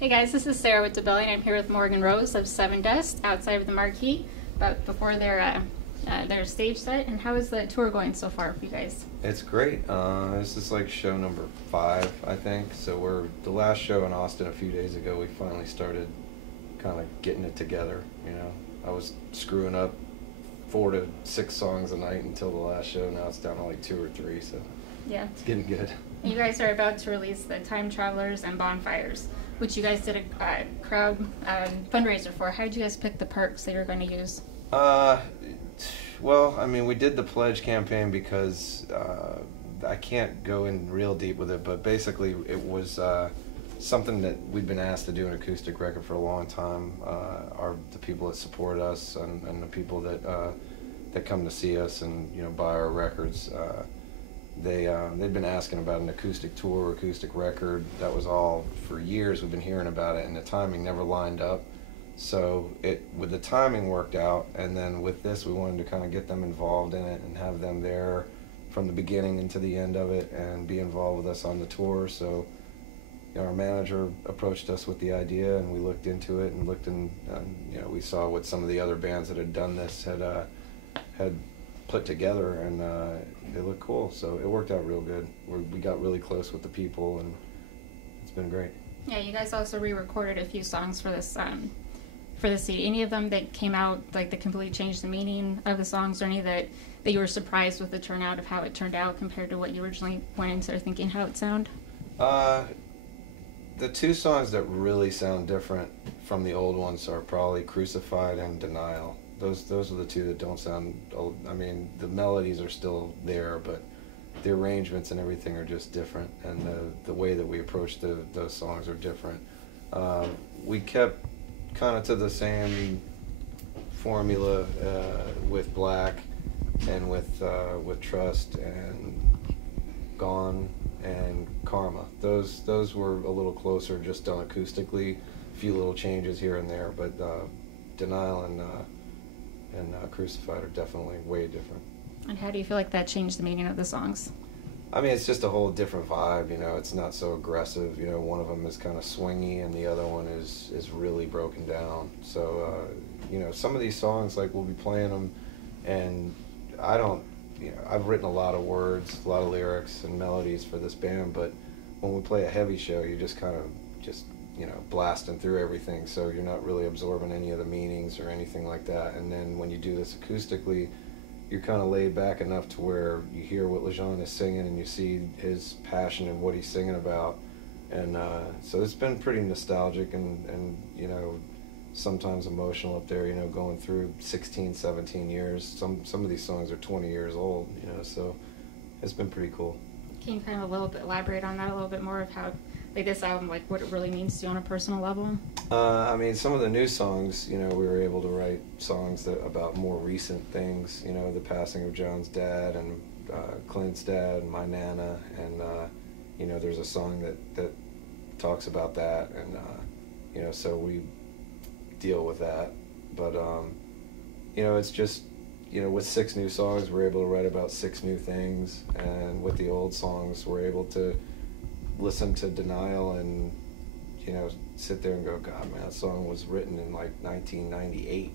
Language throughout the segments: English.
Hey guys, this is Sara with DaBelly, and I'm here with Morgan Rose of Sevendust outside of the marquee, but before their stage set. And how is the tour going so far for you guys? It's great. This is like show number 5, I think. So we're the last show in Austin a few days ago. We finally started kind of getting it together. You know, I was screwing up 4 to 6 songs a night until the last show. Now it's down to like 2 or 3. So yeah, it's getting good. You guys are about to release the Time Travelers and Bonfires, which you guys did a crowd fundraiser for. How did you guys pick the perks that you're going to use? Well, I mean, we did the pledge campaign because I can't go in real deep with it, but basically it was something that we've been asked to do an acoustic record for a long time. The people that support us and the people that come to see us and buy our records. They've been asking about an acoustic tour, acoustic record. That was all for years. We've been hearing about it, and the timing never lined up. So with the timing worked out, and then with this, we wanted to kind of get them involved in it and have them there from the beginning into the end of it, and be involved with us on the tour. So our manager approached us with the idea, and we looked into it and looked, and we saw what some of the other bands that had done this had put together, and it looked cool, so it worked out real good. We got really close with the people, and it's been great. Yeah, you guys also re-recorded a few songs for this CD. Any of them that came out like that completely changed the meaning of the songs, or any that you were surprised with the turnout of how it turned out compared to what you originally went into thinking how it sound? The 2 songs that really sound different from the old ones are probably Crucified and Denial. Those are the 2 that don't sound old. I mean, the melodies are still there, but the arrangements and everything are just different, and the way that we approach those songs are different. We kept kind of to the same formula with Black and with Trust and Gone and Karma. Those were a little closer, just done acoustically, a few little changes here and there, but Denial and Crucified are definitely way different. And how do you feel like that changed the meaning of the songs? I mean, it's just a whole different vibe, it's not so aggressive. One of them is kind of swingy, and the other one is really broken down. So, some of these songs, like, we'll be playing them, and I've written a lot of words, a lot of lyrics and melodies for this band, but when we play a heavy show, you're just kind of blasting through everything, so you're not really absorbing any of the meanings or anything like that. And then when you do this acoustically, you're kind of laid back enough to where you hear what Lejeune is singing, and you see his passion and what he's singing about. And so it's been pretty nostalgic and sometimes emotional up there, going through 16, 17 years. Some of these songs are 20 years old, so it's been pretty cool. Can you kind of elaborate on that a little bit more of how, like, this album, like, what it really means to you on a personal level? I mean, some of the new songs, we were able to write songs about more recent things, the passing of John's dad and Clint's dad and my Nana, and there's a song that talks about that, and so we deal with that. But it's just, with 6 new songs, we're able to write about 6 new things, and with the old songs, we're able to listen to Denial and sit there and go, God, man, that song was written in like 1998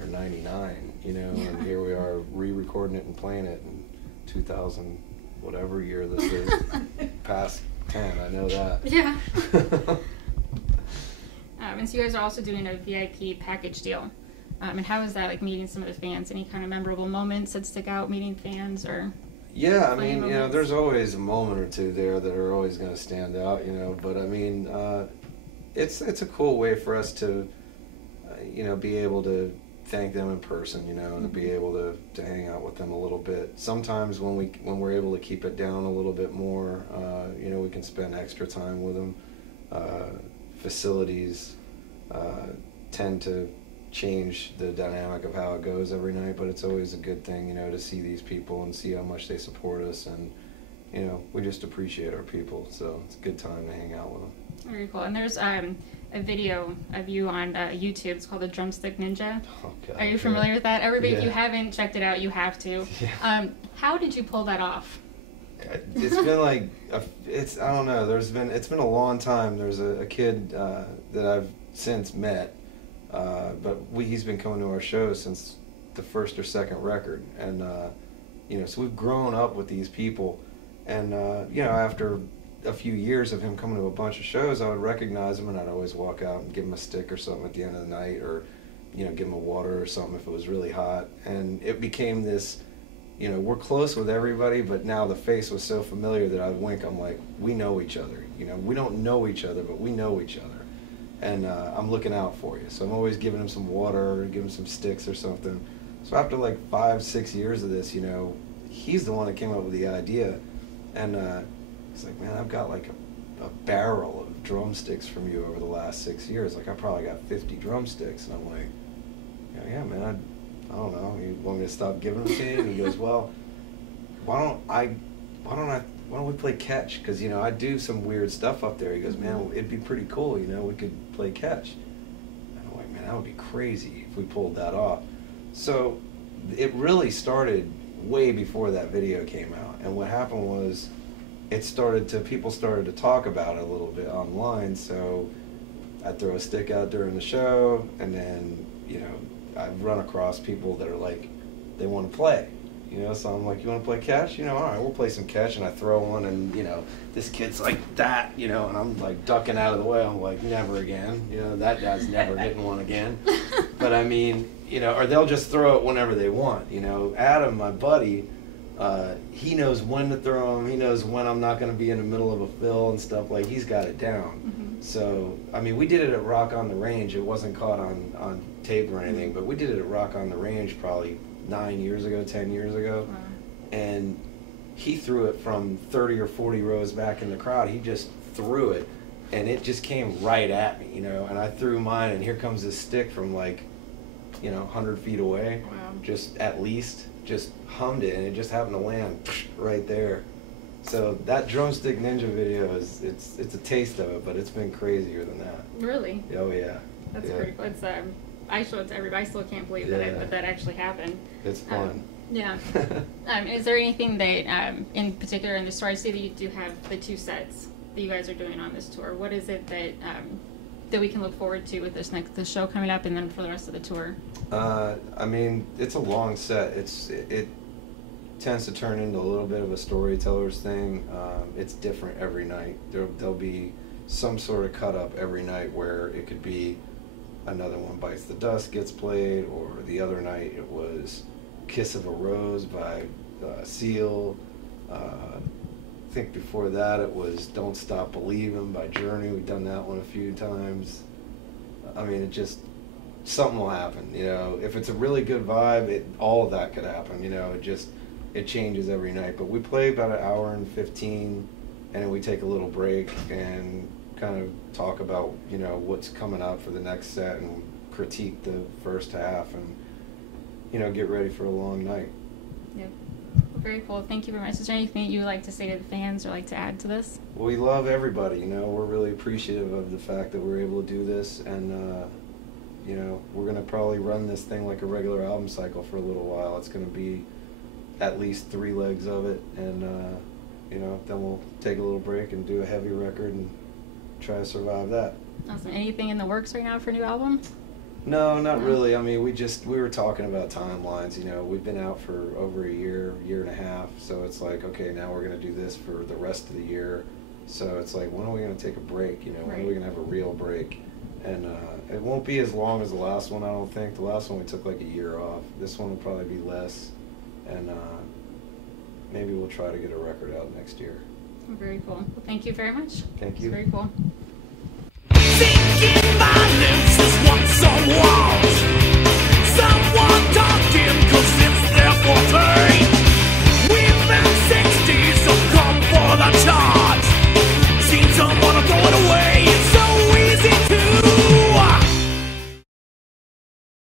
or 99, and here we are re-recording it and playing it in 2000 whatever year this is. Past 10, I know that. Yeah. And so you guys are also doing a VIP package deal. And how is that, like, meeting some of the fans? Any kind of memorable moments that stick out meeting fans, or? Yeah, I mean, there's always a moment or two there that are always going to stand out, but I mean, it's a cool way for us to, be able to thank them in person, and be able to hang out with them a little bit. Sometimes when we're able to keep it down a little bit more, we can spend extra time with them. Facilities tend to change the dynamic of how it goes every night, but it's always a good thing, to see these people and see how much they support us, and we just appreciate our people, so it's a good time to hang out with them. Very cool. And there's a video of you on YouTube. It's called the Drumstick Ninja. Oh, God, are you familiar with that? Everybody, yeah. If you haven't checked it out, you have to. Yeah. How did you pull that off? It's been like I don't know. It's been a long time. There's a kid that I've since met, but he's been coming to our shows since the first or second record, and so we've grown up with these people, and after a few years of him coming to a bunch of shows, I would recognize him, and I'd always walk out and give him a stick or something at the end of the night, or give him a water or something if it was really hot, and it became this. We're close with everybody, but now the face was so familiar that I'd wink. I'm like, we know each other. We don't know each other, but we know each other. And I'm looking out for you. So I'm always giving him some water or giving him some sticks or something. So after like 5-6 years of this, he's the one that came up with the idea. And he's like, man, I've got like a barrel of drumsticks from you over the last 6 years. Like, I probably got 50 drumsticks. And I'm like, yeah, man, I don't know. You want me to stop giving them to you? And he goes, well, why don't we play catch? Because I do some weird stuff up there. He goes, man, it'd be pretty cool. We could play catch. And I'm like, man, that would be crazy if we pulled that off. So it really started way before that video came out. And what happened was, people started to talk about it a little bit online. So I'd throw a stick out during the show, and then I've run across people that are like, they want to play, so I'm like, you want to play catch? All right, we'll play some catch, and I throw one, and, this kid's like that, and I'm like ducking out of the way. I'm like, never again, that guy's never hitting one again. But I mean, or they'll just throw it whenever they want. Adam, my buddy, he knows when to throw them. He knows when I'm not going to be in the middle of a fill and stuff. Like, he's got it down. Mm-hmm. So, I mean, we did it at Rock on the Range. It wasn't caught on tape or anything, but we did it at Rock on the Range probably 10 years ago. Wow. And he threw it from 30 or 40 rows back in the crowd. He just threw it, and it just came right at me, and I threw mine, and here comes this stick from like, 100 feet away. Wow. Just hummed it, and it just happened to land right there. So that Drumstick Ninja video it's a taste of it, but it's been crazier than that. Really? Oh yeah. That's pretty cool. It's I show it to everybody. I still can't believe that actually happened. It's fun. Yeah. Is there anything that in particular in the story? I see that you do have the 2 sets that you guys are doing on this tour. What is it that we can look forward to with this show coming up, and then for the rest of the tour? I mean, it's a long set. It tends to turn into a little bit of a storyteller's thing. It's different every night. There'll be some sort of cut up every night where it could be Another One Bites the Dust gets played, or the other night it was Kiss of a Rose by Seal. I think before that it was Don't Stop Believin' by Journey. We've done that one a few times. I mean, something will happen, If it's a really good vibe, all of that could happen, it changes every night. But we play about an hour and 15, and then we take a little break and kind of talk about, what's coming up for the next set, and critique the first half, and, get ready for a long night. Yep. Well, very cool. Thank you very much. Is there anything you'd like to say to the fans or like to add to this? Well, we love everybody, we're really appreciative of the fact that we're able to do this, and, we're going to probably run this thing like a regular album cycle for a little while. It's going to be at least 3 legs of it, and, then we'll take a little break and do a heavy record and try to survive that. Awesome. Anything in the works right now for a new album? No, not really. I mean, we were talking about timelines, we've been out for over a year and a half, so it's like, okay, now we're going to do this for the rest of the year. So it's like, when are we going to take a break, When are we going to have a real break? And it won't be as long as the last one, I don't think. The last one we took like a year off. This one will probably be less, and maybe we'll try to get a record out next year. Very cool. Well, thank you very much. Thank you. It's very cool. Thinking violence is what someone